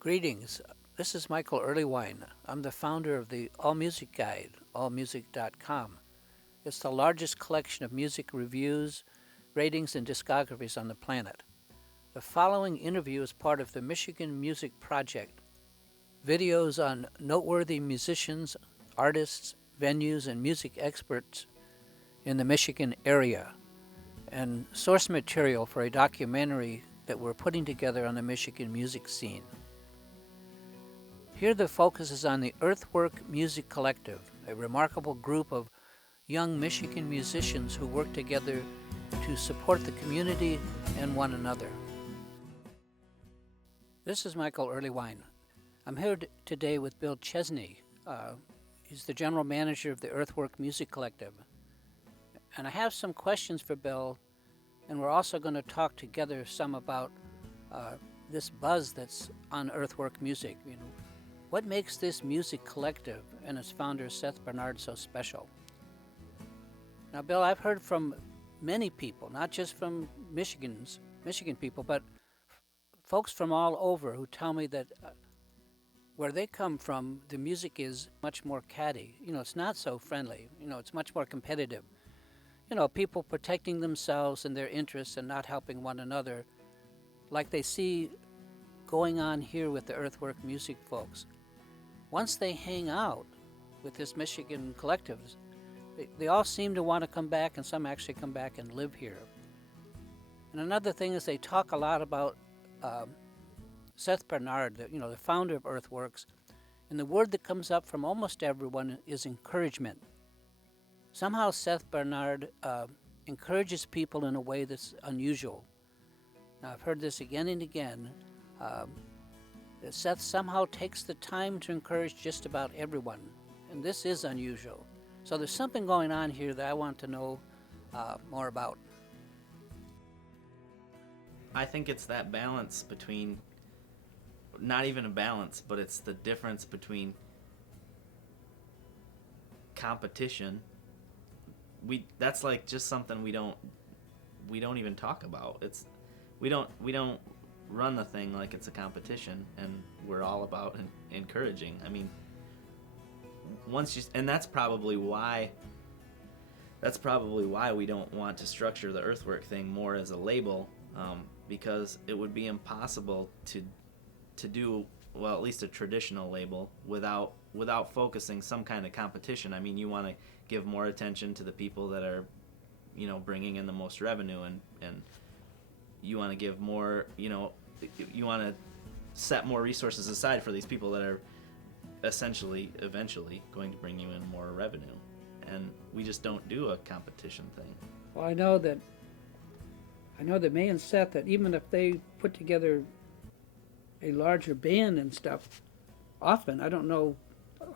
Greetings. This is Michael Erlewine. I'm the founder of the All Music Guide, allmusic.com. It's the largest collection of music reviews, ratings, and discographies on the planet. The following interview is part of the Michigan Music Project. Videos on noteworthy musicians, artists, venues, and music experts in the Michigan area, and source material for a documentary that we're putting together on the Michigan music scene. Here the focus is on the Earthwork Music Collective, a remarkable group of young Michigan musicians who work together to support the community and one another. This is Michael Erlewine. I'm here today with Bill Chesney. He's the general manager of the Earthwork Music Collective. And I have some questions for Bill, and we're also going to talk together some about this buzz that's on Earthwork music. What makes this music collective and its founder, Seth Bernard, so special? Now, Bill, I've heard from many people, not just from Michigan people, but folks from all over who tell me that where they come from, the music is much more catty. It's not so friendly. It's much more competitive. People protecting themselves and their interests and not helping one another, like they see going on here with the Earthwork music folks. Once they hang out with this Michigan collectives, they all seem to want to come back, and some actually come back and live here. And another thing is they talk a lot about Seth Bernard, the founder of Earthworks, and the word that comes up from almost everyone is encouragement. Somehow Seth Bernard encourages people in a way that's unusual. Now, I've heard this again and again, that Seth somehow takes the time to encourage just about everyone, and this is unusual. So there's something going on here that I want to know more about. I think it's that balance between, not even a balance, but it's the difference between competition. That's like just something we don't even talk about. We don't run the thing like it's a competition, and we're all about encouraging. I mean, and that's probably why we don't want to structure the Earthwork thing more as a label, because it would be impossible to do, well, at least a traditional label without focusing some kind of competition. I mean, you want to give more attention to the people that are, bringing in the most revenue, and you want to give more, you want to set more resources aside for these people that are eventually going to bring you in more revenue. And we just don't do a competition thing. Well, I know that May and Seth, that even if they put together a larger band and stuff, often, I don't know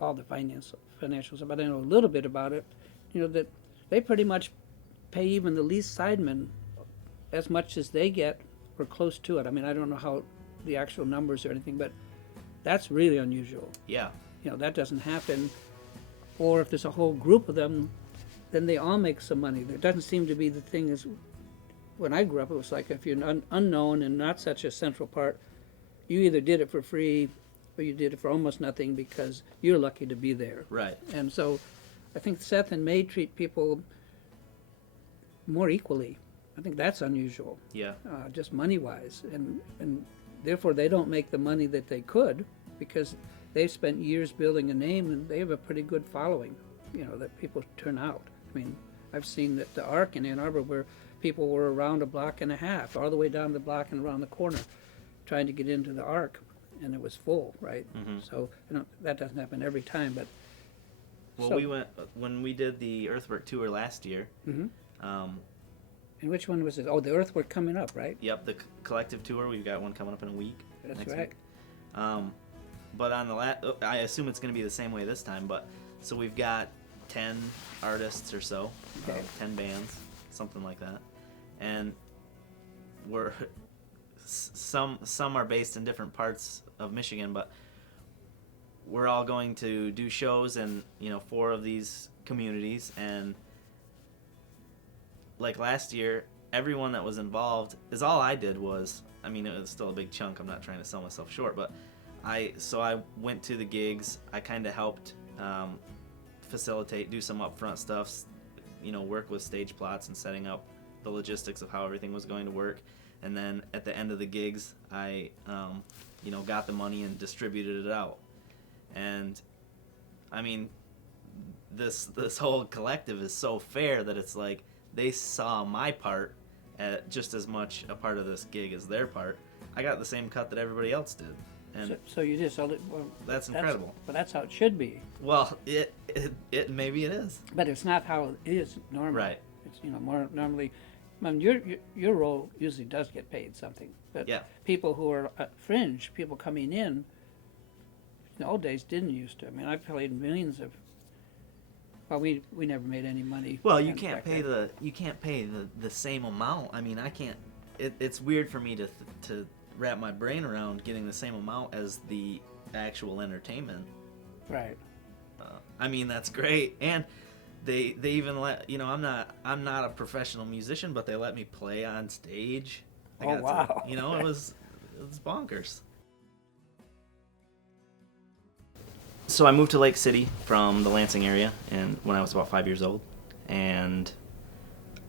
all the financials, but I know a little bit about it, that they pretty much pay even the lead sidemen as much as they get or close to it. I mean, I don't know how the actual numbers or anything, but that's really unusual. Yeah. That doesn't happen. Or if there's a whole group of them, then they all make some money. There doesn't seem to be the thing as when I grew up, it was like if you're unknown and not such a central part, you either did it for free or you did it for almost nothing because you're lucky to be there. Right. And so I think Seth and May treat people more equally. I think that's unusual. Yeah. Just money-wise. And therefore they don't make the money that they could because they've spent years building a name and they have a pretty good following, that people turn out. I mean, I've seen that the Arc in Ann Arbor where people were around a block and a half, all the way down the block and around the corner, trying to get into the Arc, and it was full, right? Mm-hmm. So that doesn't happen every time, but... Well, we went, when we did the Earthwork tour last year... Mm-hmm. And which one was it? Oh, the Earthwork coming up, right? Yep, the collective tour. We've got one coming up in a week. That's next right. Week. But on the I assume it's going to be the same way this time. But so we've got 10 artists or so, Okay. 10 bands, something like that, and we're some are based in different parts of Michigan, but we're all going to do shows in 4 of these communities. And like last year, everyone that was involved, is all I did was, I mean, it was still a big chunk. I'm not trying to sell myself short, but I went to the gigs. I kind of helped facilitate, do some upfront stuff, work with stage plots and setting up the logistics of how everything was going to work. And then at the end of the gigs, I got the money and distributed it out. And I mean, this whole collective is so fair that it's like they saw my part at just as much a part of this gig as their part. I got the same cut that everybody else did. And so you just sold it. Well, that's incredible. But that's how it should be. Well, it maybe it is. But it's not how it is normally. Right. It's more normally. I mean, your role usually does get paid something. But Yeah. people who are fringe, people coming in the old days didn't used to. I mean, I played millions of. Well, we never made any money. Well, you can't pay the same amount. I mean, I can't. It's weird for me to wrap my brain around getting the same amount as the actual entertainment. Right. I mean, that's great, and they even let I'm not a professional musician, but they let me play on stage. Wow. It was bonkers. So I moved to Lake City from the Lansing area, and when I was about 5 years old, and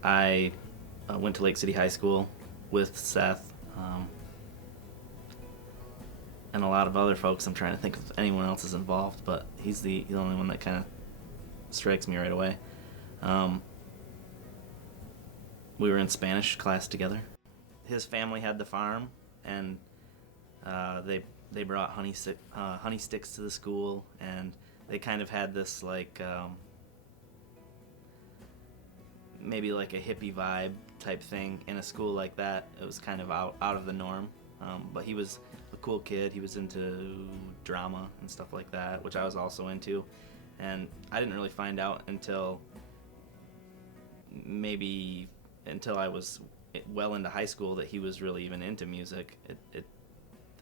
I went to Lake City High School with Seth and a lot of other folks. I'm trying to think if anyone else is involved, but he's the only one that kind of strikes me right away. We were in Spanish class together. His family had the farm, and they brought honey sticks to the school, and they kind of had this like maybe like a hippie vibe type thing in a school like that. It was kind of out of the norm, but he was a cool kid. He was into drama and stuff like that, which I was also into, and I didn't really find out until I was well into high school that he was really even into music.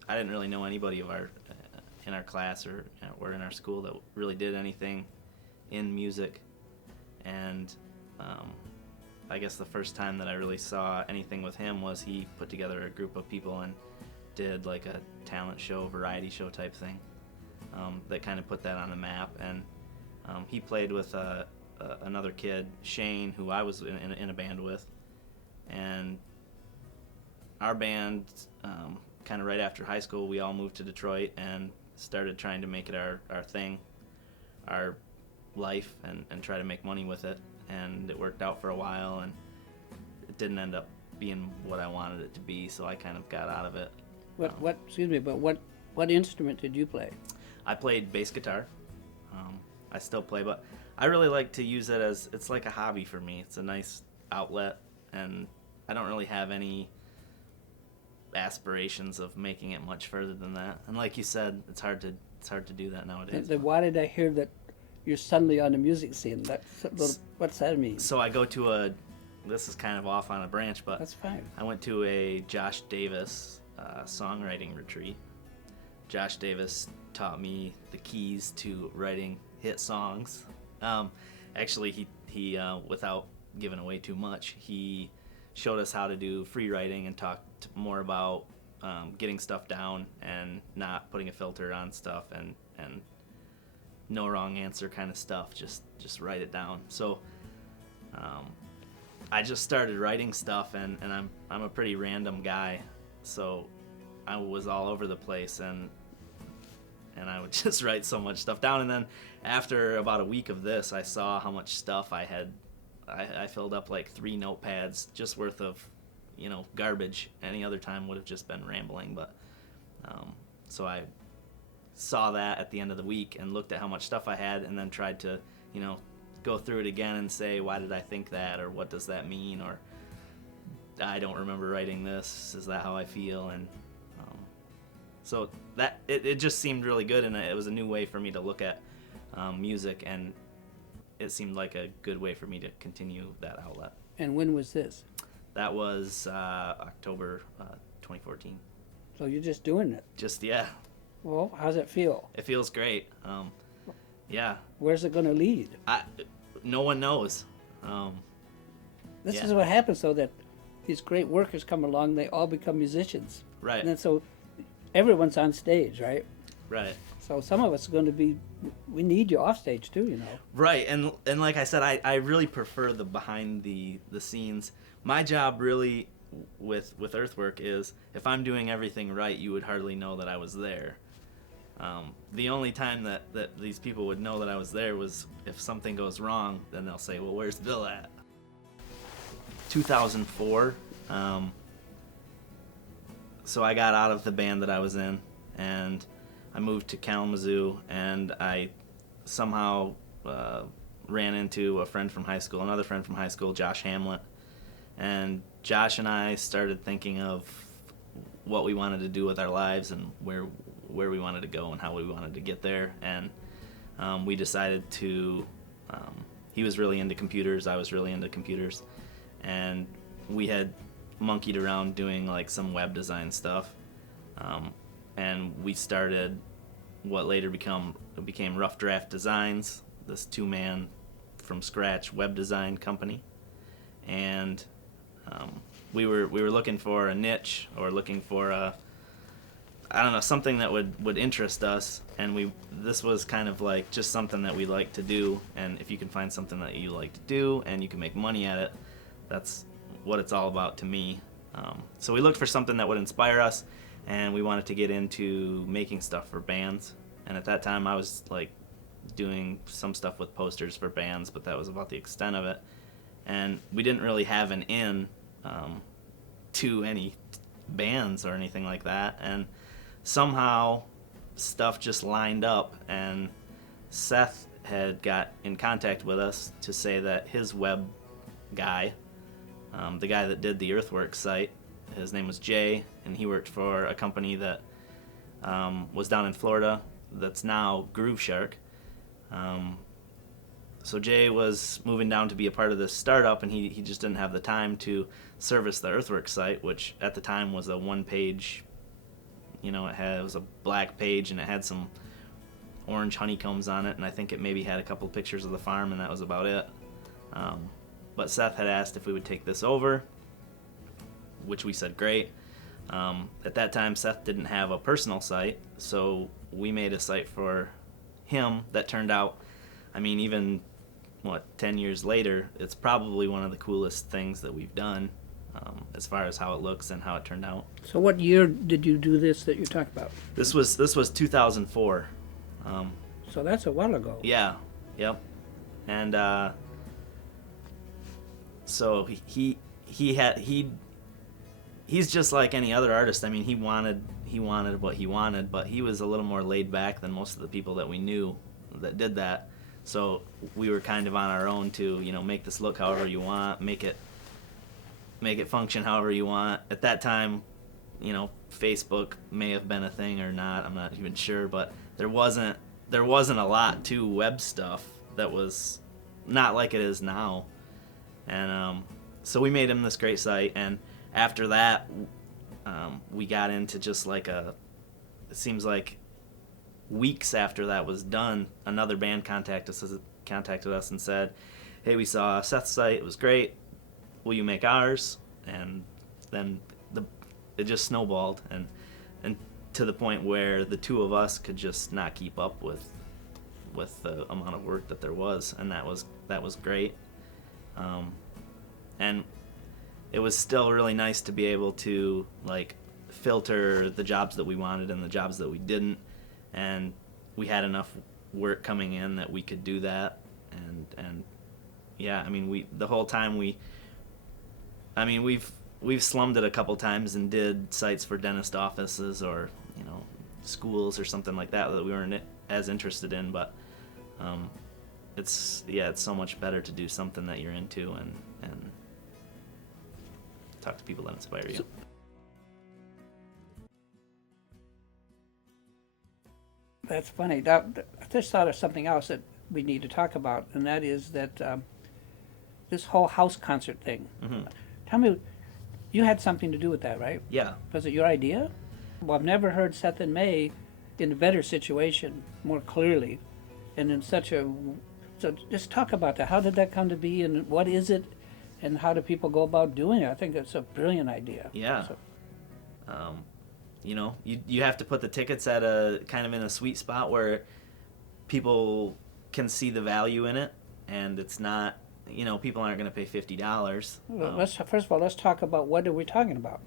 I didn't really know anybody in our class or in our school that really did anything in music, and I guess the first time that I really saw anything with him was he put together a group of people and did like a talent show, variety show type thing that kind of put that on the map. And he played with another kid, Shane, who I was in a band with, and our band kind of right after high school, we all moved to Detroit and started trying to make it our thing, our life, and try to make money with it. And it worked out for a while, and it didn't end up being what I wanted it to be, so I kind of got out of it. What instrument did you play? I played bass guitar. I still play, but I really like to use it as, it's like a hobby for me. It's a nice outlet, and I don't really have any aspirations of making it much further than that. And like you said, it's hard to do that nowadays. Then why did I hear that you're suddenly on the music scene? What's that mean? So I go to this is kind of off on a branch, but that's fine. I went to a Josh Davis songwriting retreat. Josh Davis taught me the keys to writing hit songs. Actually, he without giving away too much, he showed us how to do free writing and talked more about getting stuff down and not putting a filter on stuff and no wrong answer kind of stuff. Just write it down. So I just started writing stuff, and I'm a pretty random guy, so I was all over the place, and I would just write so much stuff down. And then after about a week of this, I saw how much stuff I had. I filled up like 3 notepads just worth of garbage. Any other time would have just been rambling, but so I saw that at the end of the week and looked at how much stuff I had, and then tried to go through it again and say, why did I think that, or what does that mean, or I don't remember writing this, is that how I feel? And so that it just seemed really good, and it was a new way for me to look at music, and it seemed like a good way for me to continue that outlet. And when was this? That was October 2014. So you're just doing it? Yeah. Well, how's it feel? It feels great. Yeah. Where's it going to lead? No one knows. This is what happens, though, that these great workers come along, they all become musicians. Right. And then so everyone's on stage, right? Right. So some of us are going to be, we need you off stage too, you know. Right, and like I said, I really prefer the behind the scenes. My job really with Earthwork is if I'm doing everything right, you would hardly know that I was there. The only time that these people would know that I was there was if something goes wrong, then they'll say, well, where's Bill at? 2004, so I got out of the band that I was in, and I moved to Kalamazoo, and I somehow ran into a friend from high school, another friend from high school, Josh Hamlet, and Josh and I started thinking of what we wanted to do with our lives and where we wanted to go and how we wanted to get there, and we decided to, he was really into computers, I was really into computers, and we had monkeyed around doing like some web design stuff, and we started what later became Rough Draft Designs, this 2-man from scratch web design company, and we were looking for a niche, or looking for something that would interest us, and this was kind of like just something that we like to do, and if you can find something that you like to do and you can make money at it, that's what it's all about to me. So we looked for something that would inspire us, and we wanted to get into making stuff for bands, and at that time I was like doing some stuff with posters for bands, but that was about the extent of it, and we didn't really have an in to any bands or anything like that, and somehow stuff just lined up, and Seth had got in contact with us to say that his web guy, the guy that did the Earthwork site, his name was Jay, and he worked for a company that was down in Florida that's now Groove Shark. So Jay was moving down to be a part of this startup, and he just didn't have the time to service the Earthwork site, which at the time was a one-page, it was a black page, and it had some orange honeycombs on it, and I think it maybe had a couple pictures of the farm, and that was about it. But Seth had asked if we would take this over, which we said great. At that time, Seth didn't have a personal site, so we made a site for him that turned out, even 10 years later, it's probably one of the coolest things that we've done, as far as how it looks and how it turned out. So what year did you do this that you're talking about? This was 2004. So that's a while ago. Yeah, yep. And so he's just like any other artist. He wanted what he wanted, but he was a little more laid back than most of the people that we knew that did that. So we were kind of on our own to, make this look however you want, make it function however you want. At that time, Facebook may have been a thing or not, I'm not even sure, but there wasn't a lot to web stuff that was not like it is now. And so we made him this great site, and after that, we got into just like it seems like weeks after that was done, another band contacted us and said, hey, we saw Seth's site, it was great, will you make ours? And then it just snowballed, and to the point where the two of us could just not keep up with the amount of work that there was, and that was great. And it was still really nice to be able to like filter the jobs that we wanted and the jobs that we didn't, and we had enough work coming in that we could do that. And yeah, the whole time we've slummed it a couple times and did sites for dentist offices or schools or something like that we weren't as interested in, but it's so much better to do something that you're into and talk to people that inspire you. That's funny. Now, I just thought of something else that we need to talk about, and that is that this whole house concert thing. Mm-hmm. Tell me, you had something to do with that, right? Yeah. Was it your idea? Well, I've never heard Seth and May in a better situation more clearly, and in such a... So just talk about that. How did that come to be, and what is it, and how do people go about doing it? I think that's a brilliant idea. Yeah. So, you have to put the tickets at a kind of in a sweet spot where people can see the value in it, and it's not, people aren't going to pay $50. Let's first of all, let's talk about what are we talking about.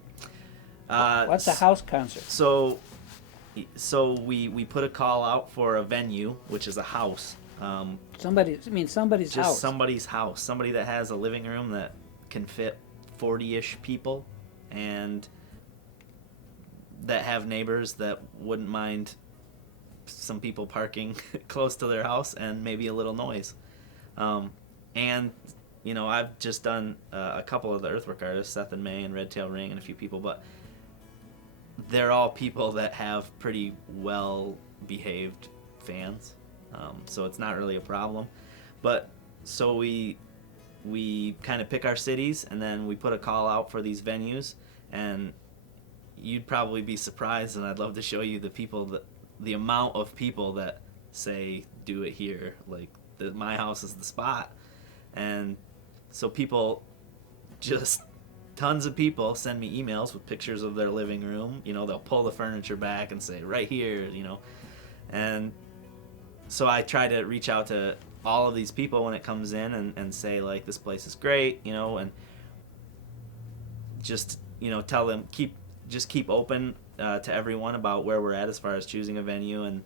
What's a s- house concert? So we put a call out for a venue, which is a house. Somebody's Just house. somebody's house. Somebody that has a living room that can fit 40-ish people, and that have neighbors that wouldn't mind some people parking close to their house and maybe a little noise. And I've just done a couple of the Earthwork artists, Seth and May and Red Tail Ring and a few people, but they're all people that have pretty well behaved fans, so it's not really a problem. But so we kind of pick our cities, and then we put a call out for these venues, and you'd probably be surprised, and I'd love to show you the amount of people that say do it here, like my house is the spot. And so people, just tons of people send me emails with pictures of their living room. They'll pull the furniture back and say right here, and so I try to reach out to all of these people when it comes in, and say, like, this place is great, and just tell them keep open to everyone about where we're at as far as choosing a venue. And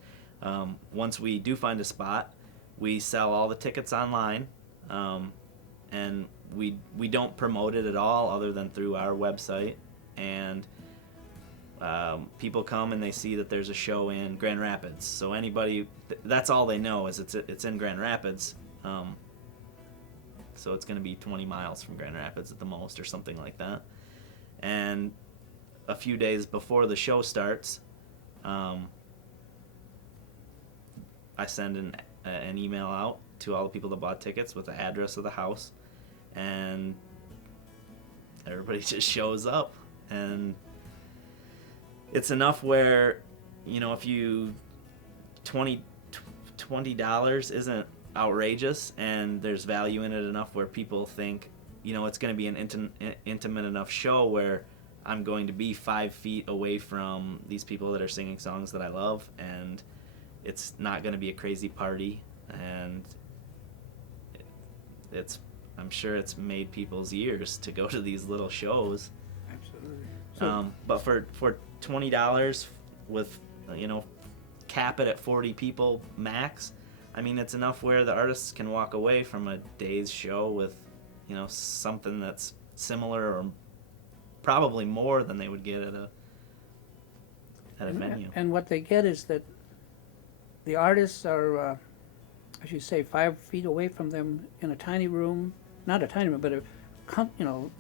once we do find a spot, we sell all the tickets online, and we don't promote it at all other than through our website. And people come and they see that there's a show in Grand Rapids, so anybody, that's all they know is it's in Grand Rapids. So it's going to be 20 miles from Grand Rapids at the most, or something like that. And a few days before the show starts, I send an email out to all the people that bought tickets with the address of the house, and everybody just shows up. And it's enough where, if you $20 isn't outrageous, and there's value in it enough where people think, it's going to be an intimate enough show where I'm going to be 5 feet away from these people that are singing songs that I love, and it's not going to be a crazy party. And I'm sure it's made people's years to go to these little shows. Absolutely. But for $20 with, cap it at 40 people max, I mean, it's enough where the artists can walk away from a day's show with, something that's similar or probably more than they would get at a venue. And what they get is that the artists are, as you say, 5 feet away from them in a tiny room, not a tiny room, but a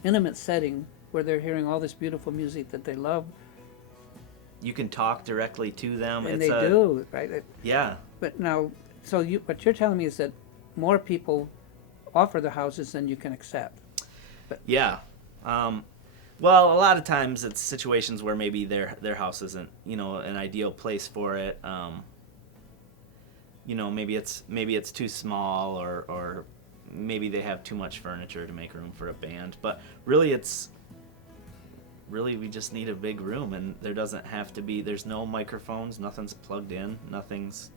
intimate setting where they're hearing all this beautiful music that they love. You can talk directly to them. And they do, right? Yeah. But now, so what you're telling me is that more people offer the houses than you can accept. Yeah. Well, a lot of times it's situations where maybe their house isn't, an ideal place for it. Maybe it's too small, or maybe they have too much furniture to make room for a band. But really we just need a big room, and there doesn't have to be, there's no microphones, nothing's plugged in, nothing's.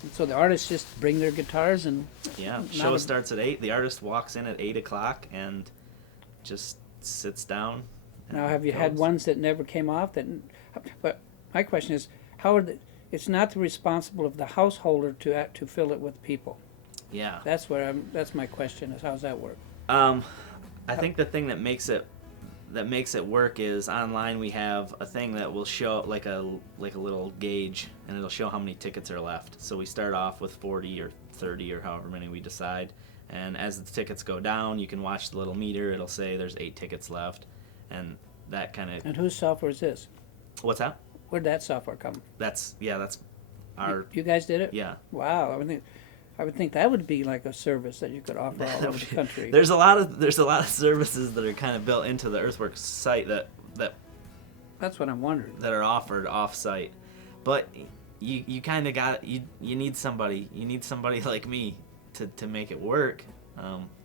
And so the artists just bring their guitars and. Yeah, show starts at 8. The artist walks in at 8 o'clock and just sits down. Now, have you had ones that never came off? But my question is, how are it's not the responsible of the householder to fill it with people. Yeah. That's my question is, how's that work? I think the thing that makes it work is online we have a thing that will show like a little gauge, and it'll show how many tickets are left. So we start off with 40 or 30 or however many we decide, and as the tickets go down, you can watch the little meter. It'll say there's 8 tickets left, and that kind of. And whose software is this? What's that? Where'd that software come? That's our. You guys did it? Yeah. Wow. I would think that would be like a service that you could offer all over the country. There's a lot of services that are kind of built into the Earthwork site that. That's what I'm wondering. That are offered off-site, but you kind of got you need somebody like me to make it work.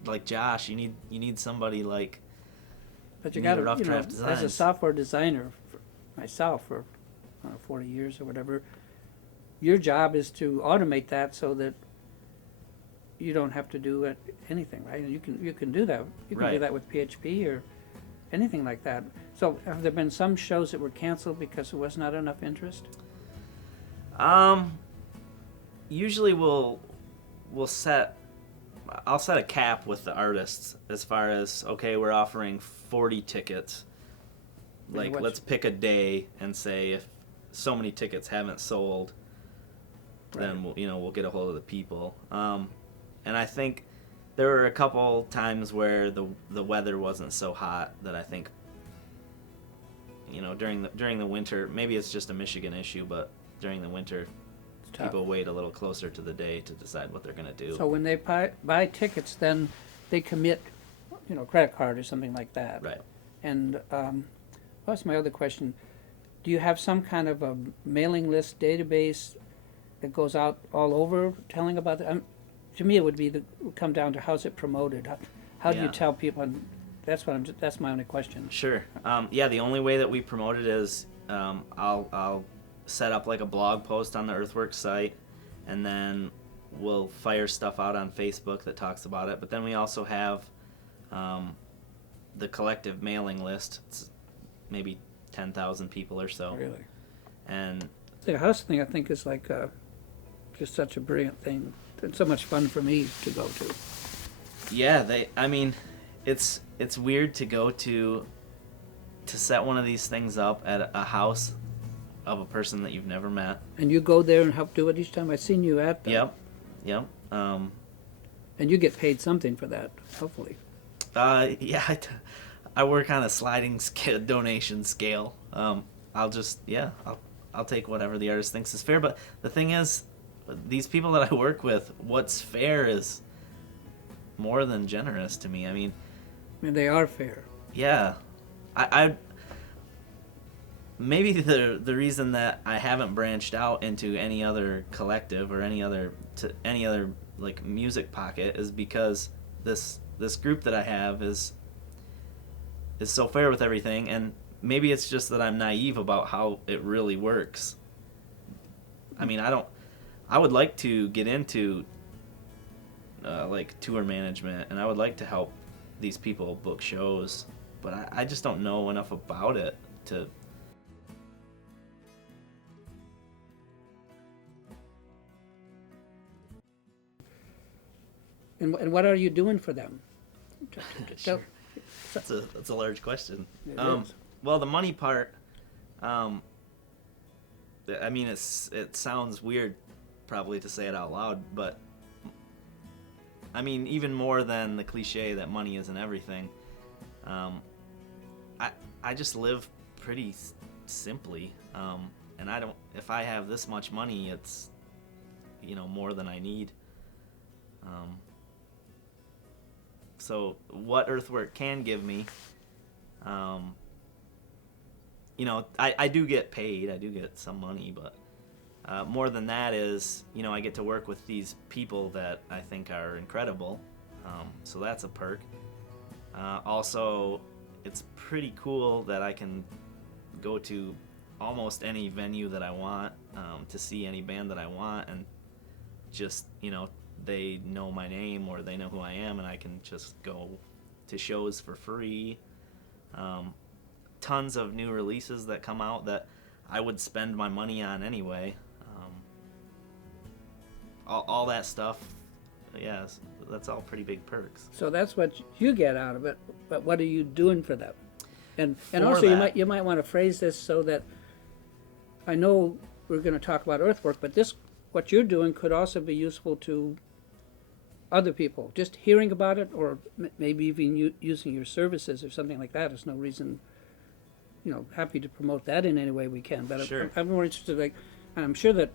Like Josh, you need somebody like. But you got a rough draft as a designs. software designer, myself for 40 years or whatever. Your job is to automate that so that you don't have to do anything, right? You can do that. You can do Right. that with PHP or anything like that. So have there been some shows that were canceled because there was not enough interest? Usually I'll set a cap with the artists as far as, okay, we're offering 40 tickets. Like, let's pick a day and say if so many tickets haven't sold, then we'll get a hold of the people. And I think there were a couple times where the weather wasn't so hot that I think, during the winter, maybe it's just a Michigan issue, but during the winter, people wait a little closer to the day to decide what they're going to do. So when they buy tickets, then they commit, credit card or something like that. Right. And what's my other question? Do you have some kind of a mailing list database that goes out all over telling about it? To me, it would come down to how's it promoted? How do you tell people? And that's my only question. Sure. The only way that we promote it is I'll set up like a blog post on the Earthwork site, and then we'll fire stuff out on Facebook that talks about it. But then we also have the collective mailing list. It's maybe 10,000 people or so. Really? And the house thing, I think, is like just such a brilliant thing. It's so much fun for me to go to. Yeah, it's weird to go to set one of these things up at a house of a person that you've never met. And you go there and help do it each time? I've seen you at them. Yep. And you get paid something for that, hopefully. I work on a sliding donation scale. I'll take whatever the artist thinks is fair. But the thing is, these people that I work with, what's fair is more than generous to me. I mean, they are fair. Yeah. I maybe the reason that I haven't branched out into any other collective or any other like music pocket is because this group that I have is so fair with everything, and maybe it's just that I'm naive about how it really works. I mean, I would like to get into like tour management, and I would like to help these people book shows, but I just don't know enough about it to. And what are you doing for them? Sure. That's a large question. It is. Well, the money part, I mean, it sounds weird probably to say it out loud, but I mean, even more than the cliche that money isn't everything, I just live pretty simply, and if I have this much money, it's more than I need. So what Earthwork can give me, I do get paid. I do get some money, but more than that is, I get to work with these people that I think are incredible. So that's a perk. Also, it's pretty cool that I can go to almost any venue that I want to see any band that I want, and just, they know my name or they know who I am, and I can just go to shows for free. Tons of new releases that come out that I would spend my money on anyway. All that stuff, yes, that's all pretty big perks. So that's what you get out of it, but what are you doing for them? And also you might want to phrase this so that I know we're going to talk about Earthwork, but what you're doing could also be useful to other people. Just hearing about it, or maybe even using your services or something like that is no reason. Happy to promote that in any way we can. But sure. I'm more interested, and I'm sure that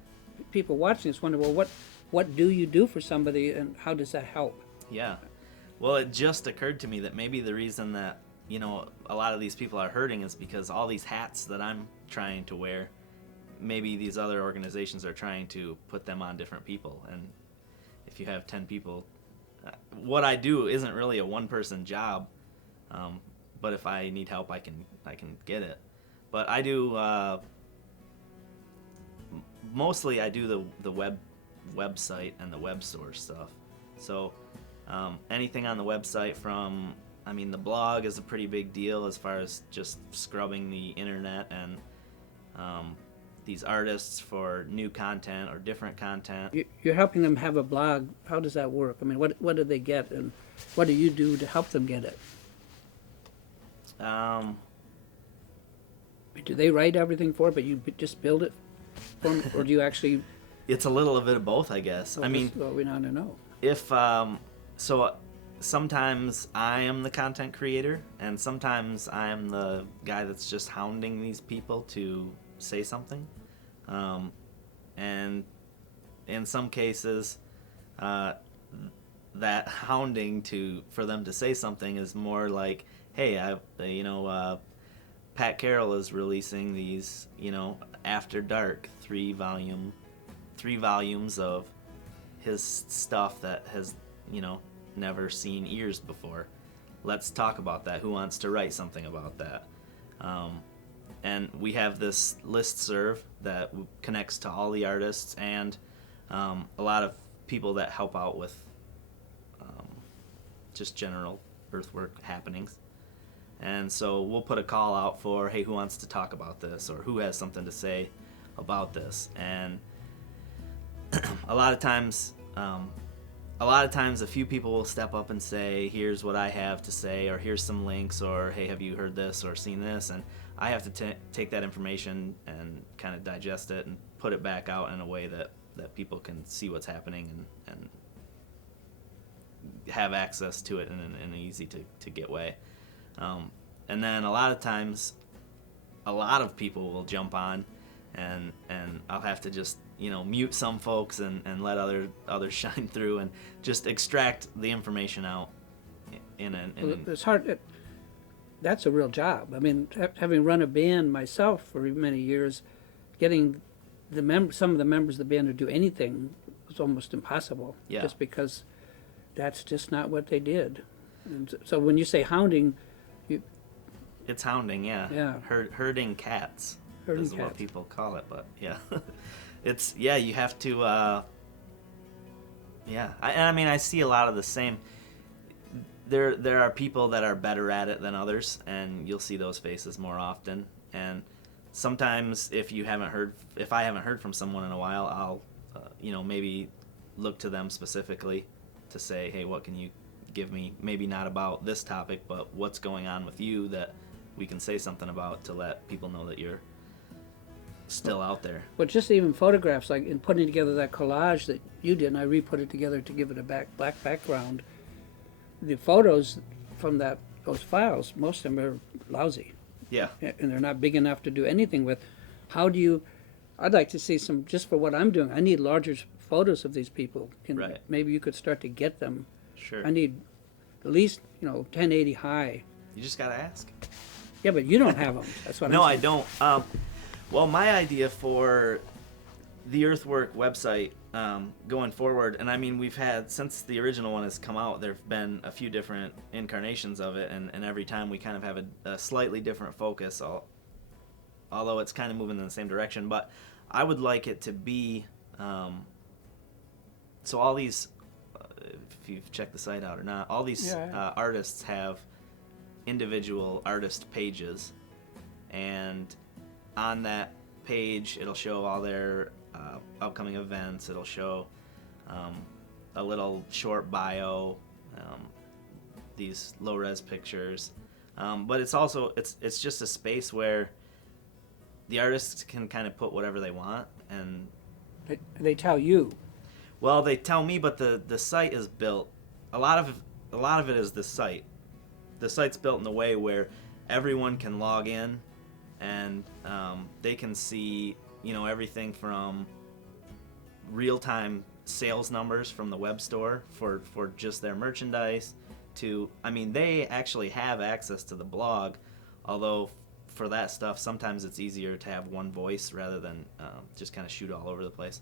people watching this wonder, well, what do you do for somebody, and how does that help? Yeah. Well, it just occurred to me that maybe the reason that, a lot of these people are hurting is because all these hats that I'm trying to wear, maybe these other organizations are trying to put them on different people. And if you have 10 people, what I do isn't really a one-person job, but if I need help, I can get it. but I do mostly I do the website and the web source stuff. So anything on the website from, I mean, the blog is a pretty big deal as far as just scrubbing the internet and these artists for new content or different content. You're helping them have a blog. How does that work? I mean, what do they get, and what do you do to help them get it? Do they write everything for it, but you just build it for them, or do you actually? It's a little bit of both, I guess. Well, I mean, what we want to know. if so sometimes I am the content creator, and sometimes I am the guy that's just hounding these people to say something. And in some cases, that hounding for them to say something is more like, hey, Pat Carroll is releasing these, After Dark 3 volumes of his stuff that has, never seen ears before. Let's talk about that. Who wants to write something about that? And we have this listserv that connects to all the artists and a lot of people that help out with just general earthwork happenings. And so we'll put a call out for, hey, who wants to talk about this, or who has something to say about this? And a lot of times a few people will step up and say, here's what I have to say, or here's some links, or hey, have you heard this or seen this? And I have to take that information and kind of digest it and put it back out in a way that people can see what's happening and have access to it in an easy to get way. And then a lot of times, a lot of people will jump on, and I'll have to just mute some folks and let others shine through and just extract the information out. It's hard. That's a real job. I mean, having run a band myself for many years, getting some of the members of the band to do anything was almost impossible. Yeah. Just because that's just not what they did. And so when you say hounding, it's hounding, yeah. Yeah. Herding cats Herding is what cats. people call it, but yeah. It's, yeah, you have to, yeah. I mean, I see a lot of the same. There are people that are better at it than others, and you'll see those faces more often. And sometimes if I haven't heard from someone in a while, I'll, maybe look to them specifically to say, hey, what can you give me? Maybe not about this topic, but what's going on with you that we can say something about to let people know that you're still out there. But just even photographs, like in putting together that collage that you did, and I re-put it together to give it a black background. The photos from those files, most of them are lousy. Yeah. And they're not big enough to do anything with. I'd like to see some, just for what I'm doing, I need larger photos of these people. Right. Maybe you could start to get them. Sure. I need at least, 1080 high. You just gotta ask. Yeah, but you don't have them. That's what No, I'm I saying. don't. Well, my idea for the Earthwork website going forward, and I mean, we've had, since the original one has come out, there have been a few different incarnations of it, and every time we kind of have a slightly different focus, although it's kind of moving in the same direction. But I would like it to be, so all these, if you've checked the site out or not, all these artists have individual artist pages, and on that page it'll show all their upcoming events. It'll show a little short bio, these low-res pictures, but it's also it's just a space where the artists can kind of put whatever they want, and They tell you. well, they tell me, but the site is built, a lot of it is the site. The site's built in a way where everyone can log in, and they can see, everything from real-time sales numbers from the web store for just their merchandise to, I mean, they actually have access to the blog, although for that stuff sometimes it's easier to have one voice rather than just kind of shoot all over the place.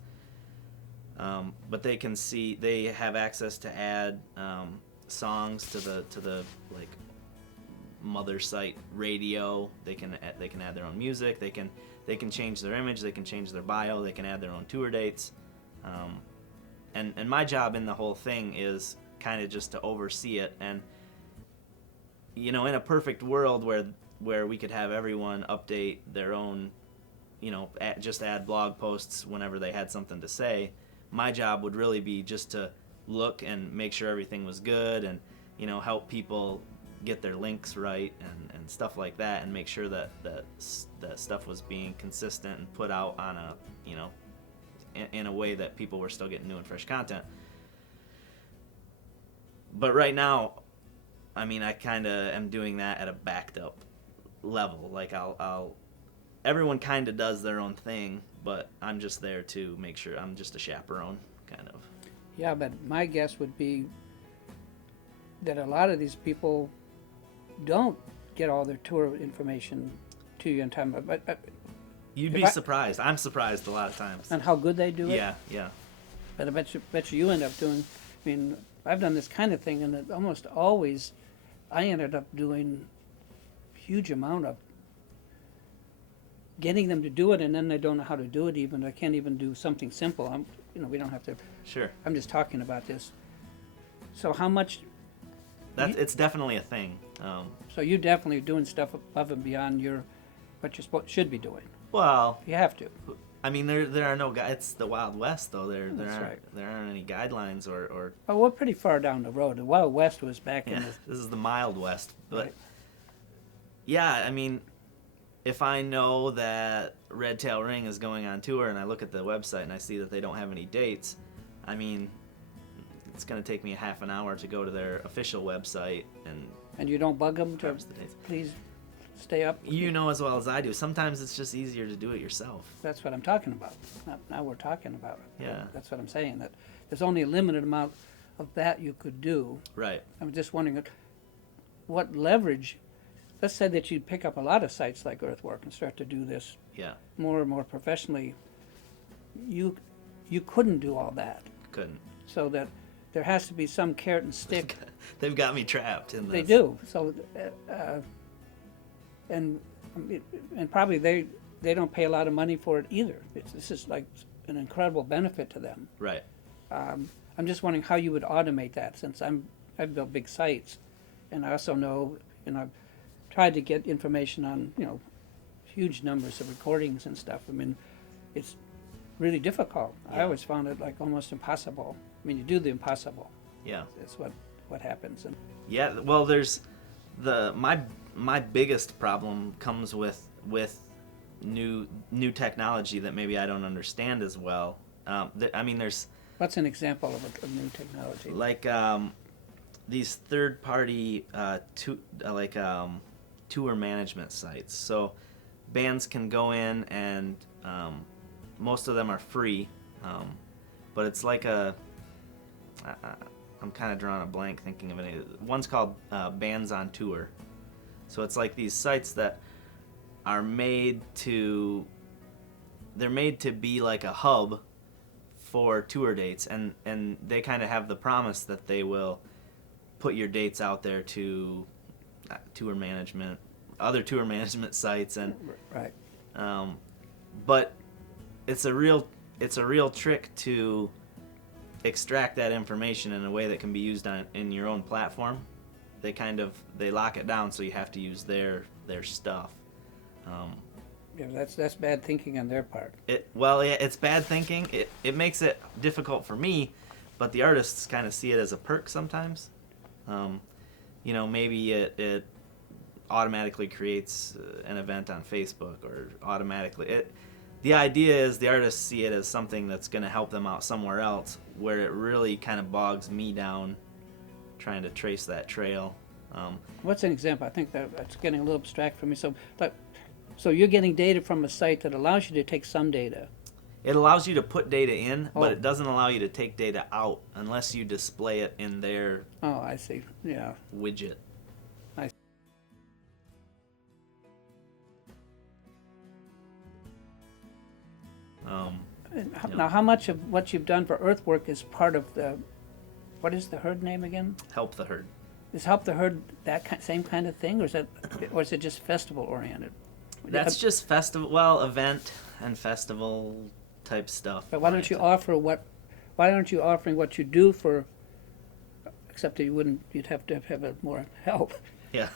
But they have access to add songs to the like mother site radio. They can add their own music. They can change their image. They can change their bio. They can add their own tour dates. And my job in the whole thing is kind of just to oversee it. And in a perfect world where we could have everyone update their own, just add blog posts whenever they had something to say, my job would really be just to look and make sure everything was good, and help people get their links right and stuff like that, and make sure that stuff was being consistent and put out on a in a way that people were still getting new and fresh content. But right now, I kind of am doing that at a backed up level. Like everyone kind of does their own thing, but I'm just there to make sure. I'm just a chaperone, kind of. Yeah, but my guess would be that a lot of these people don't get all their tour information to you in time. But You'd be surprised. I'm surprised a lot of times. on how good they do it? Yeah. But I bet you end up doing, I've done this kind of thing, and it almost always, I ended up doing huge amount of getting them to do it, and then they don't know how to do it even. I can't even do something simple. We don't have to. Sure. I'm just talking about this. So how much? It's definitely a thing. So you're definitely doing stuff above and beyond what you should be doing. Well, You have to. there are no it's the Wild West though. There right. aren't any guidelines or. Well, we're pretty far down the road. The Wild West was back in the. This is the Mild West, but Right. yeah, if I know that Red Tail Ring is going on tour and I look at the website and I see that they don't have any dates, it's going to take me a half an hour to go to their official website And you don't bug them to the dates. please stay up. You know as well as I do. Sometimes it's just easier to do it yourself. That's what I'm talking about. Now we're talking about it. Yeah. That's what I'm saying. That there's only a limited amount of that you could do. Right. I'm just wondering what leverage. Let's say that you pick up a lot of sites like Earthwork and start to do this Yeah. more and more professionally. You couldn't do all that. Couldn't. So that there has to be some carrot and stick. They've got me trapped in this. They do. So, and probably they don't pay a lot of money for it either. This is like an incredible benefit to them. Right. I'm just wondering how you would automate that, since I've built big sites, and I also know, I've tried to get information on huge numbers of recordings and stuff. It's really difficult. Yeah. I always found it like almost impossible. You do the impossible. Yeah. That's what happens. And Yeah. Well, there's my biggest problem comes with new technology that maybe I don't understand as well. There's what's an example of a new technology? like these third-party tour management sites. So bands can go in and most of them are free, but it's like I'm kind of drawing a blank thinking of any. One's called Bands on Tour. So it's like these sites that are made to be like a hub for tour dates, and they kind of have the promise that they will put your dates out there to other tour management sites, and Right. but it's a real trick to extract that information in a way that can be used in your own platform. They lock it down, so you have to use their stuff. Yeah, that's bad thinking on their part. It's bad thinking. It makes it difficult for me, but the artists kind of see it as a perk sometimes. Maybe it automatically creates an event on Facebook, or automatically the idea is the artists see it as something that's going to help them out somewhere else, where it really kind of bogs me down trying to trace that trail. What's an example? I think that's getting a little abstract for me. So you're getting data from a site that allows you to take some data. It allows you to put data in, Oh. but it doesn't allow you to take data out unless you display it in their Oh, I see. Yeah. widget. I Now, how much of what you've done for Earthwork is part of what is the herd name again? Help the Herd. Is Help the Herd that same kind of thing, or is it just festival oriented? That's just festival, well, event and festival type stuff. But why aren't you offering what you do for? Except that you'd have to have more help. Yeah.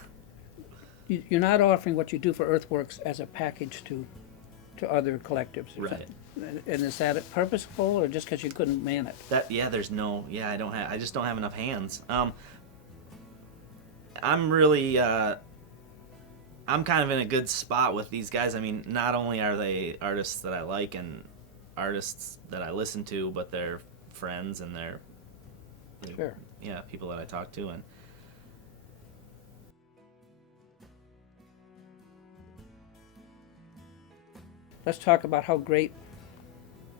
You're not offering what you do for Earthworks as a package to other collectives. Right. And is that purposeful, or just because you couldn't man it? I just don't have enough hands. I'm really, I'm kind of in a good spot with these guys. I mean, not only are they artists that I like and artists that I listen to, but they're friends and they're Sure. Yeah, people that I talk to. And let's talk about how great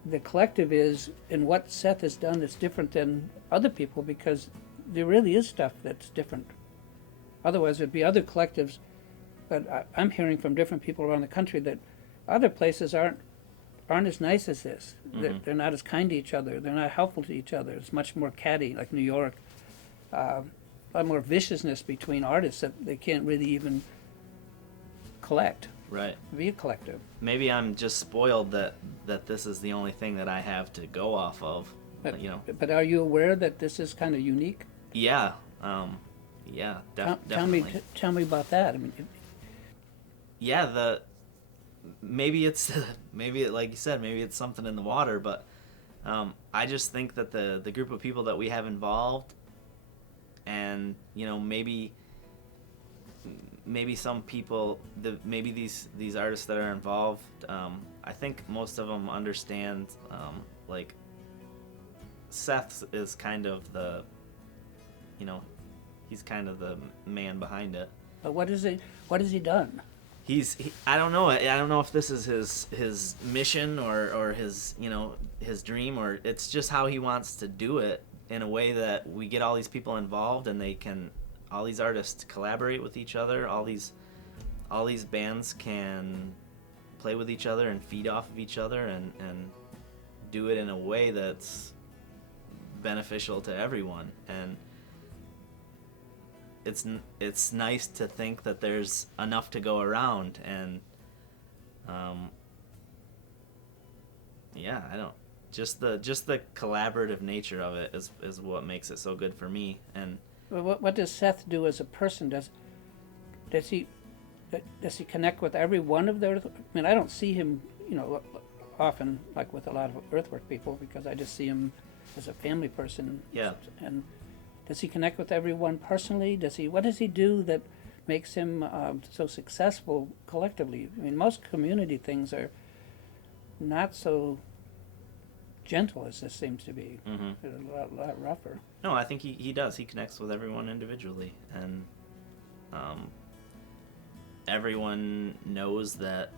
the collective is and what Seth has done that's different than other people, because there really is stuff that's different. Otherwise, there'd be other collectives, but I'm hearing from different people around the country that other places aren't as nice as this. Mm-hmm. They're not as kind to each other. They're not helpful to each other. It's much more catty, like New York. A lot more viciousness between artists that they can't really even collect. right. Be a collective. Maybe I'm just spoiled that this is the only thing that I have to go off of. But, You know. but are you aware that this is kind of unique? Yeah. Yeah. Definitely. Tell me about that. I mean, Yeah. Maybe it's like you said, maybe it's something in the water, but I just think that the group of people that we have involved, and maybe some people, maybe these artists that are involved, I think most of them understand, like Seth is kind of the, he's kind of the man behind it. but what has he done? I don't know. I don't know if this is his mission or his his dream, or it's just how he wants to do it in a way that we get all these people involved and all these artists collaborate with each other. All these bands can play with each other and feed off of each other and do it in a way that's beneficial to everyone. And it's nice to think that there's enough to go around, and I don't just the collaborative nature of it is what makes it so good for me. And What does Seth do as a person? Does he connect with every one of the? I mean, I don't see him, often like with a lot of Earthwork people, because I just see him as a family person. Yeah. And does he connect with everyone personally? What does he do that makes him so successful collectively? I mean, most community things are not so gentle as this seems to be. Mm-hmm. They're a lot rougher. No, I think he does. He connects with everyone individually, and everyone knows that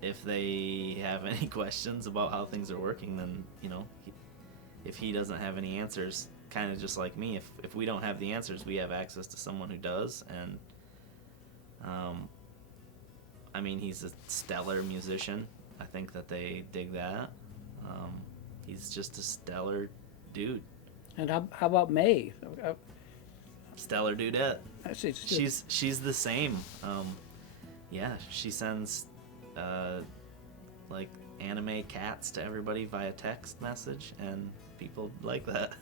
if they have any questions about how things are working, then if he doesn't have any answers, kind of just like me, if we don't have the answers, we have access to someone who does. And I mean, he's a stellar musician. I think that they dig that. He's just a stellar dude. And how about May? Stellar dudette. She's the same. She sends like anime cats to everybody via text message, and people like that.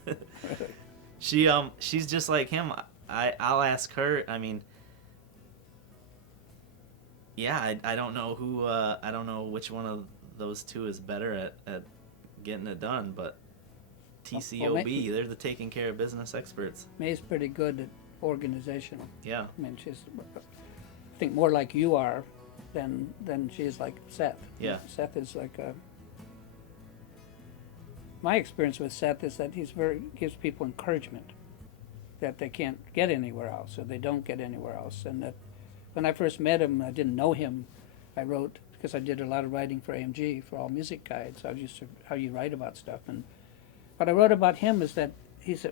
She's just like him. I'll ask her. I mean, I don't know who. I don't know which one of those two is better at getting it done, but TCOB, they're the taking care of business experts. May's pretty good at organizational. Yeah. I mean, she's, I think, more like you are than she is like Seth. Yeah. Seth is like my experience with Seth is that gives people encouragement that they can't get anywhere else, or they don't get anywhere else. And that when I first met him, I didn't know him. I wrote, because I did a lot of writing for AMG, for All Music Guides. I was used to how you write about stuff. And what I wrote about him is that he's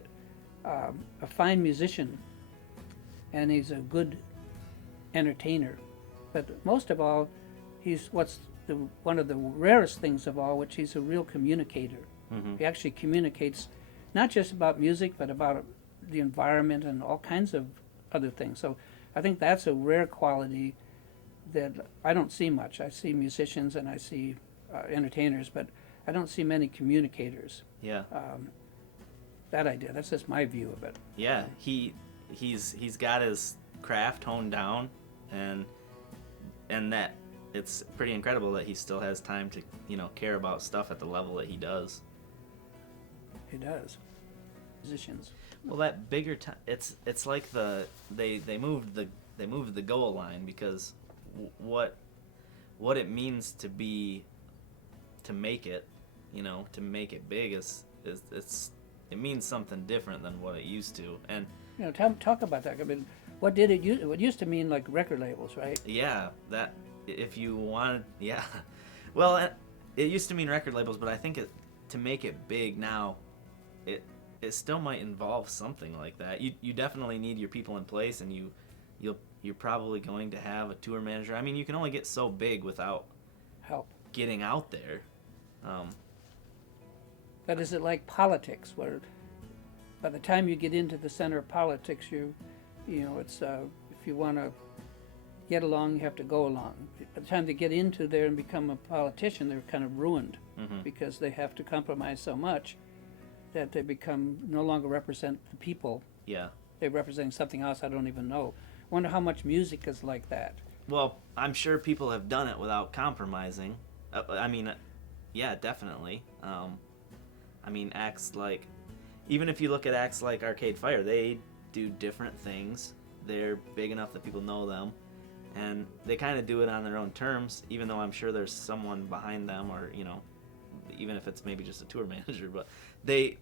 a fine musician, and he's a good entertainer. But most of all, he's one of the rarest things of all, which he's a real communicator. Mm-hmm. He actually communicates not just about music, but about the environment and all kinds of other things. So I think that's a rare quality that I don't see much. I see musicians and I see entertainers, but I don't see many communicators. Yeah. That idea. That's just my view of it. Yeah. He's got his craft honed down, and that it's pretty incredible that he still has time to care about stuff at the level that he does. He does. Musicians. Well, that bigger time, it's like they moved the goal line, because what it means to make it, to make it big is it means something different than what it used to. And talk about that. I mean, what did it use? It used to mean like record labels, right? Yeah, that if you wanted, yeah. Well, it used to mean record labels, but I think to make it big now, it still might involve something like that. You definitely need your people in place, and you're probably going to have a tour manager. I mean, you can only get so big without help getting out there. But is it like politics, where by the time you get into the center of politics, it's if you want to get along, you have to go along. By the time they get into there and become a politician, they're kind of ruined, because they have to compromise so much that they become no longer represent the people. Yeah. They represent something else I don't even know. Wonder how much music is like that. Well, I'm sure people have done it without compromising. I mean, yeah, definitely. I mean, acts like, even if you look at acts like Arcade Fire, they do different things. They're big enough that people know them, and they kind of do it on their own terms, even though I'm sure there's someone behind them, or even if it's maybe just a tour manager, but they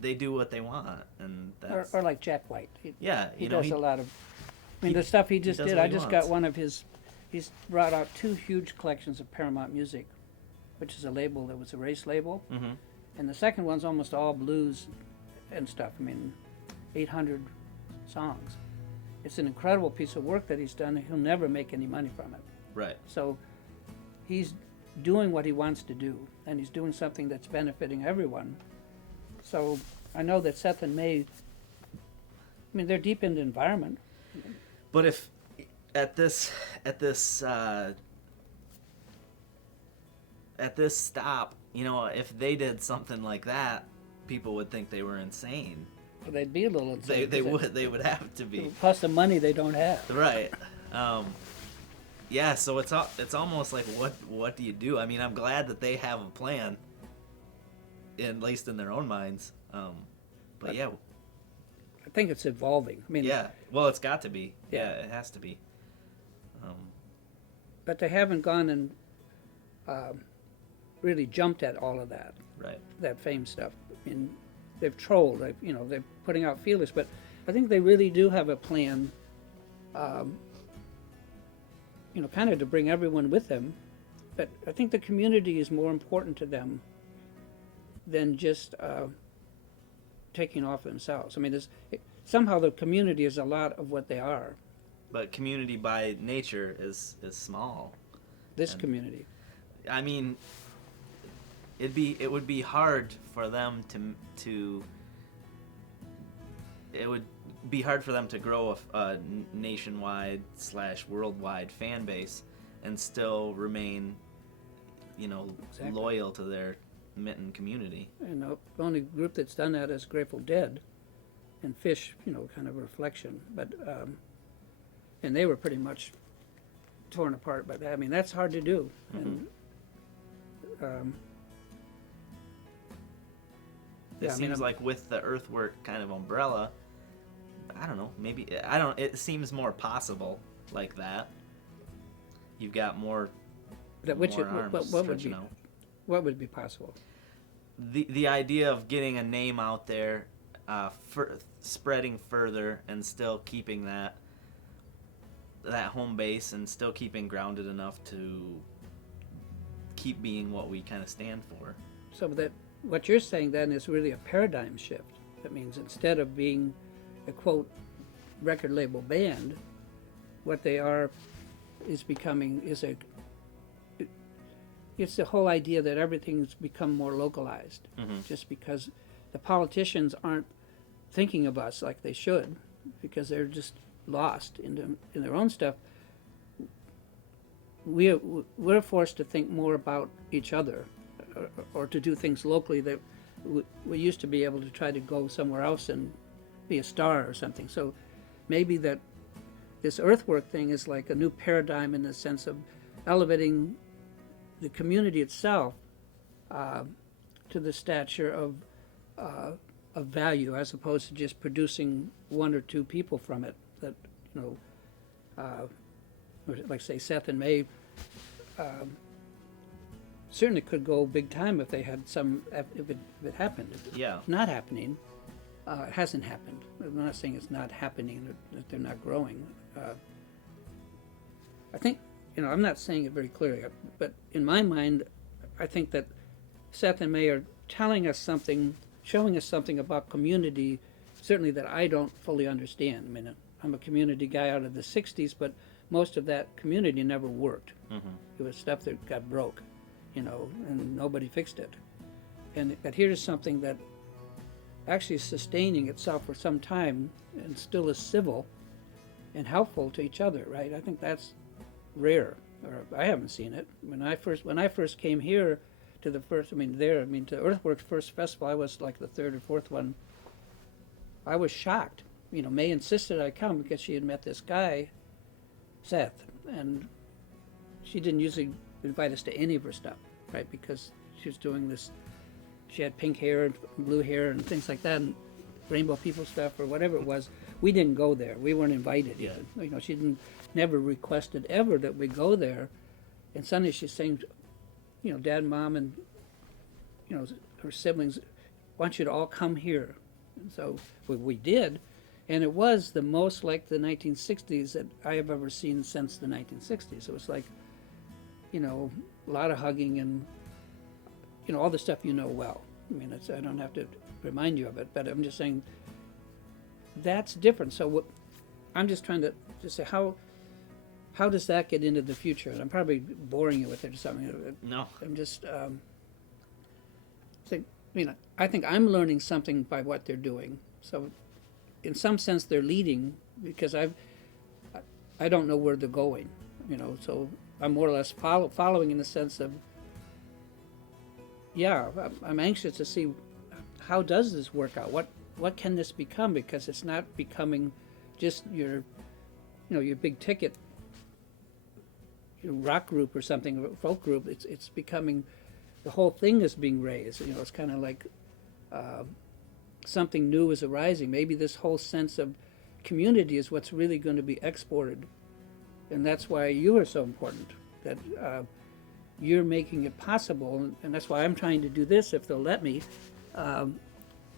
do what they want, and that's... or like Jack White. He does a lot of. I mean, the stuff he just did. I just got one of his. He's brought out 2 huge collections of Paramount Music, which is a label that was a race label, and the second one's almost all blues and stuff. I mean, 800 songs. It's an incredible piece of work that he's done. He'll never make any money from it. Right. So he's doing what he wants to do, and he's doing something that's benefiting everyone. So I know that Seth and May, I mean, they're deep in the environment. But if at this stop, if they did something like that, people would think they were insane. Well, they'd be a little insane. They would have to be. Plus the money they don't have. Right. Yeah, so it's almost like what do you do? I mean, I'm glad that they have a plan, at least in their own minds. But yeah, I think it's evolving. I mean, yeah. Well, it's got to be. Yeah, it has to be. But they haven't gone and really jumped at all of that. Right. That fame stuff. I mean, they've trolled. They're putting out feelers, but I think they really do have a plan. Kind of to bring everyone with them. But I think the community is more important to them than just taking off themselves. I mean, somehow the community is a lot of what they are. But community by nature is small. This community. I mean, it would be hard for them to it would be hard for them to grow a nationwide / worldwide fan base and still remain, exactly, loyal to their Mitten community. And the only group that's done that is Grateful Dead, and Fish, kind of a reflection. But and they were pretty much torn apart by that. I mean, that's hard to do. Mm-hmm. And it seems like with the Earthwork kind of umbrella, I don't know, maybe, it seems more possible like that. You've got more arms stretching out. What would be possible? The idea of getting a name out there, spreading further, and still keeping that home base, and still keeping grounded enough to keep being what we kind of stand for. So that what you're saying then is really a paradigm shift. That means instead of being a quote record label band, what they are is becoming it's the whole idea that everything's become more localized, just because the politicians aren't thinking of us like they should, because they're just lost in their own stuff. We're forced to think more about each other, or to do things locally that we used to be able to try to go somewhere else and be a star or something. So maybe that this earthwork thing is like a new paradigm in the sense of elevating the community itself to the stature of value, as opposed to just producing one or two people from it. That, like say Seth and May, certainly could go big time if they had if it happened. If Yeah. it's not happening. It hasn't happened. I'm not saying it's not happening, that they're not growing. I think, I'm not saying it very clearly, but in my mind, I think that Seth and May are telling us something, showing us something about community, certainly that I don't fully understand. I mean, I'm a community guy out of the 60s, but most of that community never worked. Mm-hmm. It was stuff that got broke, and nobody fixed it. But here's something that actually is sustaining itself for some time and still is civil and helpful to each other, right? I think that's rare, or I haven't seen it. When I first came here to the first, to Earthwork's first festival, I was like the third or fourth one. I was shocked. May insisted I come because she had met this guy, Seth, and she didn't usually invite us to any of her stuff, right? Because she was doing this. She had pink hair and blue hair and things like that, and rainbow people stuff or whatever it was. We didn't go there. We weren't invited. Yeah. She never requested ever that we go there. And suddenly she's saying, Dad, Mom, and her siblings want you to all come here. And so we did, and it was the most like the 1960s that I have ever seen since the 1960s. It was like, a lot of hugging and all the stuff well. I don't have to remind you of it, but I'm just saying that's different. So I'm just trying to say how does that get into the future? And I'm probably boring you with it or something. No. I'm just I think I'm learning something by what they're doing. So in some sense they're leading, because I don't know where they're going. So I'm more or less following in the sense of, I'm anxious to see how does this work out. What can this become? Because it's not becoming just your big ticket rock group or something, or folk group. It's becoming, the whole thing is being raised. It's kind of like something new is arising. Maybe this whole sense of community is what's really going to be exported, and that's why you are so important. That you're making it possible, and that's why I'm trying to do this, if they'll let me,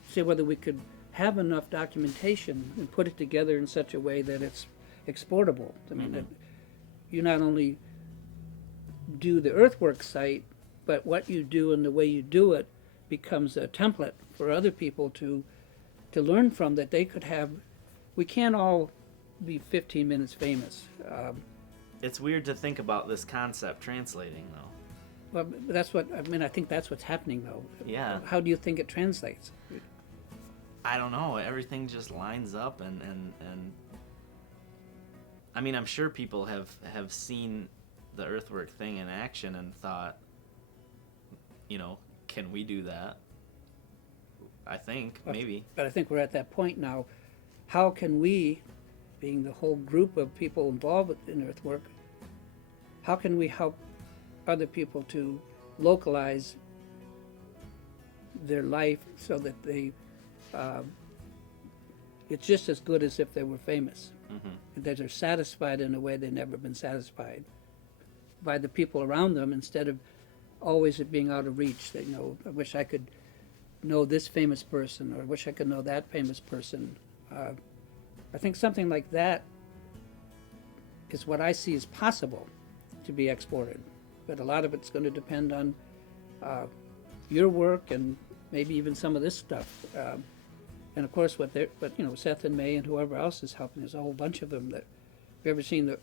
see whether we could have enough documentation and put it together in such a way that it's exportable. That you not only do the Earthwork site, but what you do and the way you do it becomes a template for other people to learn from, that they could have. We can't all be 15 minutes famous. It's weird to think about this concept translating, though. Well, that's what I think that's what's happening, though. Yeah. How do you think it translates? I don't know. Everything just lines up, and I'm sure people have seen the Earthwork thing in action and thought, can we do that? I think maybe. But I think we're at that point now. How can we, being the whole group of people involved in Earthwork, how can we help other people to localize their life so that they, it's just as good as if they were famous. That they're satisfied in a way they've never been satisfied by the people around them, instead of always it being out of reach. That, I wish I could know this famous person, or I wish I could know that famous person. I think something like that is what I see as possible to be exported. But a lot of it's going to depend on your work, and maybe even some of this stuff. And of course, Seth and May and whoever else is helping, there's a whole bunch of them that have ever seen.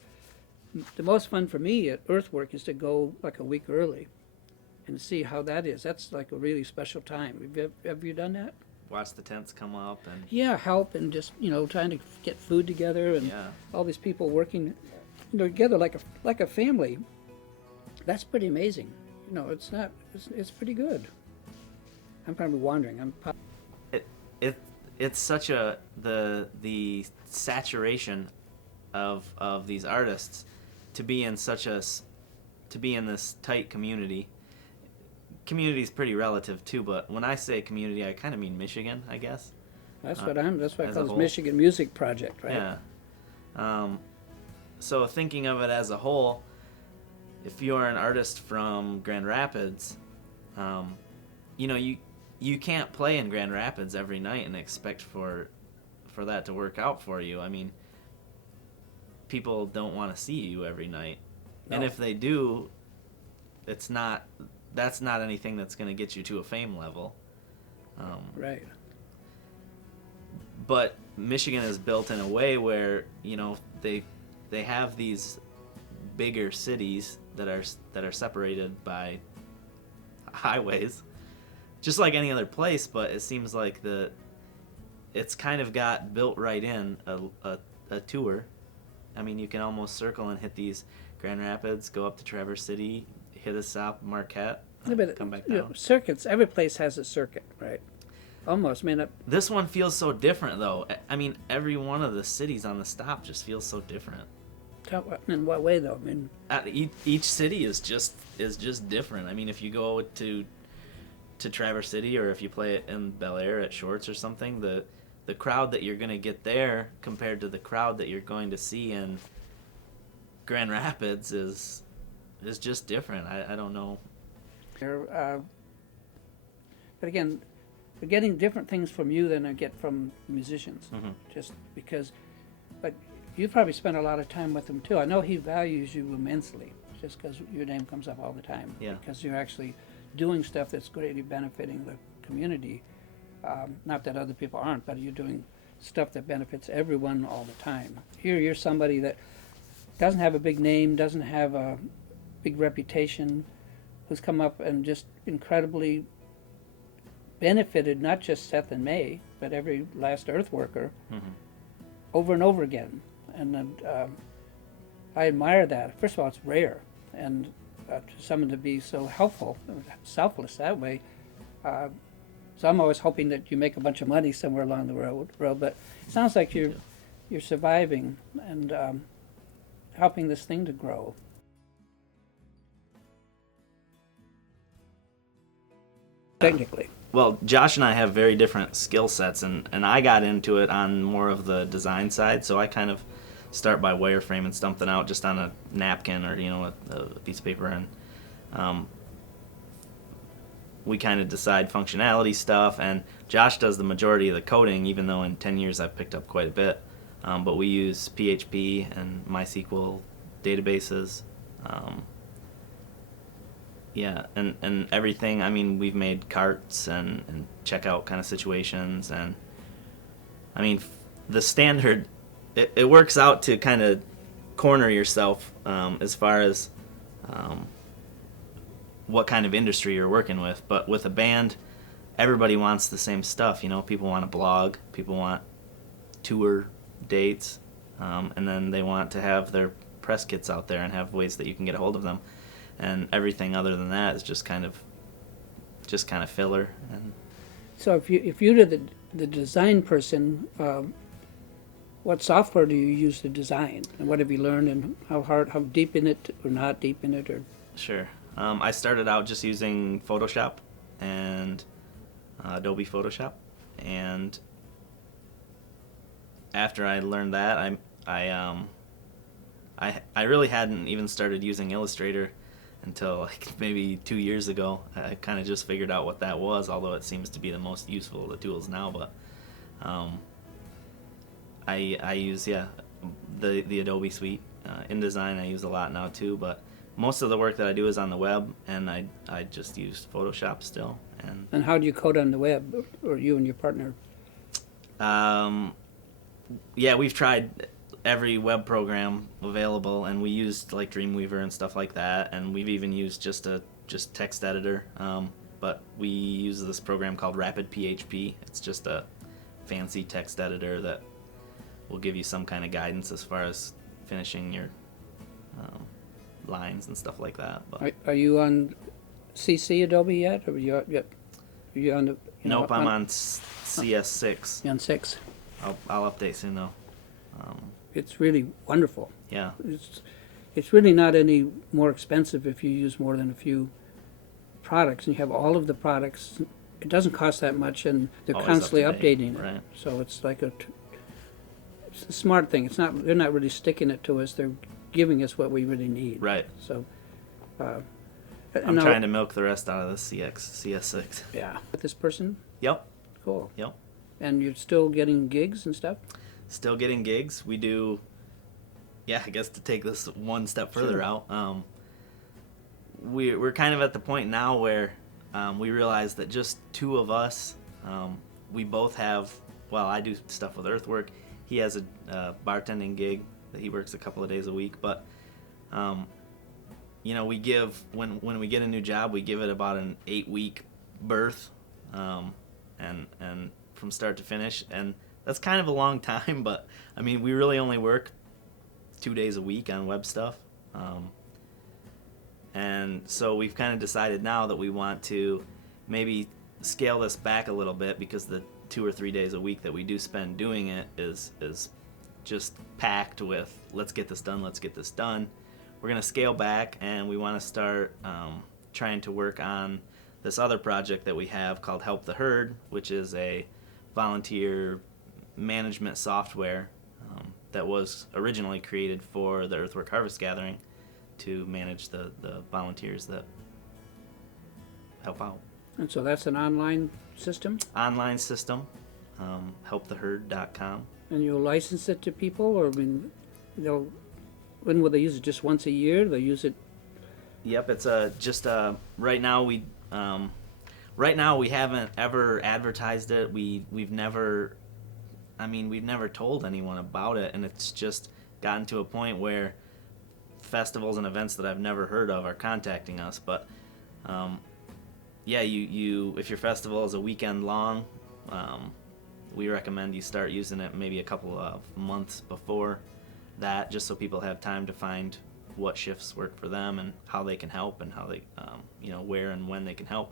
The most fun for me at Earthwork is to go like a week early and see how that is. That's like a really special time. Have you done that? watch the tents come up and Yeah, help and just trying to get food together and yeah. all these people working together like a family. That's pretty amazing. It's pretty good. I'm probably wandering. It's such the saturation of these artists to be in this tight community. Community is pretty relative too, but when I say community, I kind of mean Michigan, I guess. That's what I as call a this whole. Michigan Music Project, right? Yeah. So thinking of it as a whole, if you're an artist from Grand Rapids, you can't play in Grand Rapids every night and expect for that to work out for you. I mean, people don't want to see you every night. No. And if they do, that's not anything that's going to get you to a fame level. Right. But Michigan is built in a way where, they have these bigger cities that are separated by highways, just like any other place. But it seems like it's kind of got built right in a tour. I mean, you can almost circle and hit these Grand Rapids, go up to Traverse City, hit a stop Marquette, come back down. Circuits. Every place has a circuit, right? Almost. This one feels so different, though. I mean, every one of the cities on the stop just feels so different. In what way, though? Each city is just different. I mean, if you go to Traverse City, or if you play it in Bel Air at Shorts or something, the crowd that you're going to get there compared to the crowd that you're going to see in Grand Rapids is just different. I don't know. But again, we're getting different things from you than I get from musicians. Mm-hmm. Just because, but you probably spend a lot of time with him too. I know he values you immensely, just because your name comes up all the time. Yeah. Because you're actually doing stuff that's greatly benefiting the community. Not that other people aren't, but you're doing stuff that benefits everyone all the time. Here, you're somebody that doesn't have a big name, doesn't have a big reputation, who's come up and just incredibly benefited not just Seth and May, but every last Earthworker Mm-hmm. over and over again. And I admire that. First of all, it's rare, and to someone to be so helpful, selfless that way. So I'm always hoping that you make a bunch of money somewhere along the road. But it sounds like you're surviving and helping this thing to grow. Technically. Well, Josh and I have very different skill sets, and I got into it on more of the design side, so I kind of start by wireframing something out just on a napkin or a piece of paper, and we kind of decide functionality stuff, and Josh does the majority of the coding, even though in 10 years I've picked up quite a bit. But we use PHP and MySQL databases. Yeah, and everything. I mean, we've made carts and checkout kind of situations, and I mean, the standard, it works out to kind of corner yourself as far as what kind of industry you're working with. But with a band, everybody wants the same stuff. People want a blog, people want tour dates, and then they want to have their press kits out there and have ways that you can get a hold of them. And everything other than that is just kind of filler. And So if you're the design person, what software do you use to design, and what have you learned, and how deep in it or not deep in it, or? Sure. I started out just using Photoshop and Adobe Photoshop, and after I learned that, I really hadn't even started using Illustrator until like maybe 2 years ago. I kind of just figured out what that was, although it seems to be the most useful of the tools now. But I use the Adobe suite. InDesign I use a lot now too, but most of the work that I do is on the web, and I just use Photoshop still. And how do you code on the web, or you and your partner? Yeah, we've tried every web program available, and we used like Dreamweaver and stuff like that, and we've even used just text editor. but we use this program called Rapid PHP. It's just a fancy text editor that will give you some kind of guidance as far as finishing your lines and stuff like that. But Are you on CC Adobe yet? Or are you on the... nope, I'm on CS6. You're on 6. I'll update soon though. It's really wonderful. Yeah. It's really not any more expensive if you use more than a few products and you have all of the products. It doesn't cost that much, and they're Always constantly up to date, updating it. right. So it's like it's a smart thing. They're not really sticking it to us. They're giving us what we really need. Right. So I'm trying to milk the rest out of the CS6. Yeah. With this person? Yep. Cool. Yep. And you're still getting gigs and stuff? Still getting gigs. We do, yeah, I guess to take this one step further Sure. out, we're kind of at the point now where we realize that just two of us, we both have, well, I do stuff with Earthwork. He has a bartending gig that he works a couple of days a week, but you know, we give, when we get a new job, we give it about an 8-week birth, and from start to finish, and that's kind of a long time, but I mean, we really only work 2 days a week on web stuff, and so we've kind of decided now that we want to maybe scale this back a little bit, because the 2 or 3 days a week that we do spend doing it is just packed with let's get this done, let's get this done. We're going to scale back, and we want to start trying to work on this other project that we have called Help the Herd, which is a volunteer management software that was originally created for the Earthwork Harvest Gathering to manage the volunteers that help out. And so that's an online system? Online system, helptheherd.com. And you'll license it to people, or when will they use it? Just once a year? They'll use it? Yep, it's just right now we haven't ever advertised it. We've never told anyone about it, and it's just gotten to a point where festivals and events that I've never heard of are contacting us. But yeah, you if your festival is a weekend long, we recommend you start using it maybe a couple of months before that, just so people have time to find what shifts work for them and how they can help, and how they where and when they can help.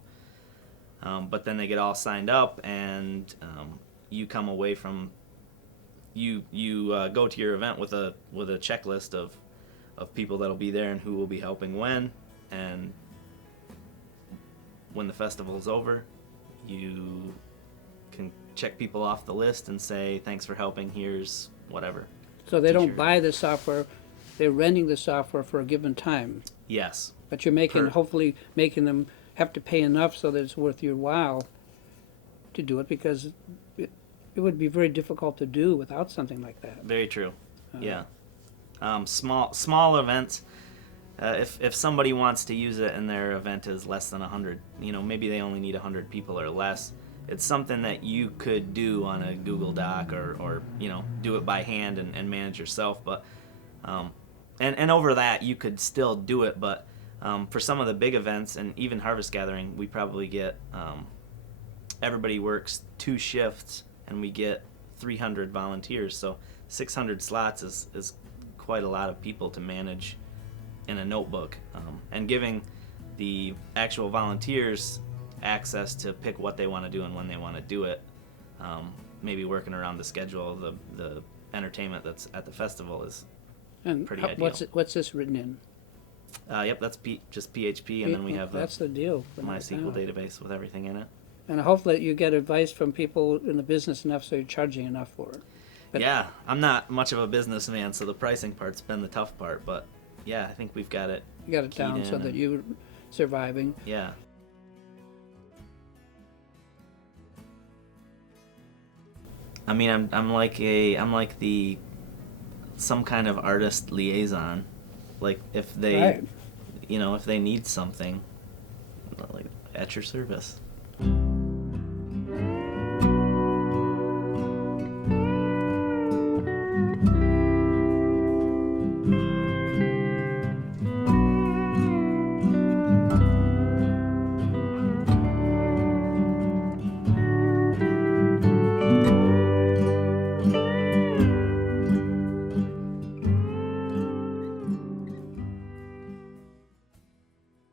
But then they get all signed up, and you come away from you go to your event with a checklist of people that'll be there and who will be helping when, and when the festival's over, you can check people off the list and say thanks for helping, here's whatever. So they don't T-shirt. buy the software, they're renting the software for a given time. Yes. But you're hopefully making them have to pay enough so that it's worth your while to do it, because it would be very difficult to do without something like that. Very true. Yeah. Small events, if somebody wants to use it and their event is less than 100, maybe they only need 100 people or less, it's something that you could do on a Google Doc, or do it by hand and manage yourself. But and over that you could still do it, but for some of the big events and even Harvest Gathering, we probably get everybody works 2 shifts, and we get 300 volunteers, so 600 slots is quite a lot of people to manage in a notebook, and giving the actual volunteers access to pick what they want to do and when they want to do it, maybe working around the schedule of the entertainment that's at the festival is pretty ideal. What's this written in? Yep, that's just PHP, and then we have that's the deal. MySQL database with everything in it. And hopefully you get advice from people in the business enough so you're charging enough for it. But yeah, I'm not much of a businessman, so the pricing part's been the tough part, but yeah, I think we've got it. You got it down so that you're surviving. Yeah. I mean, I'm like some kind of artist liaison. Like if they, Right. if they need something, like at your service.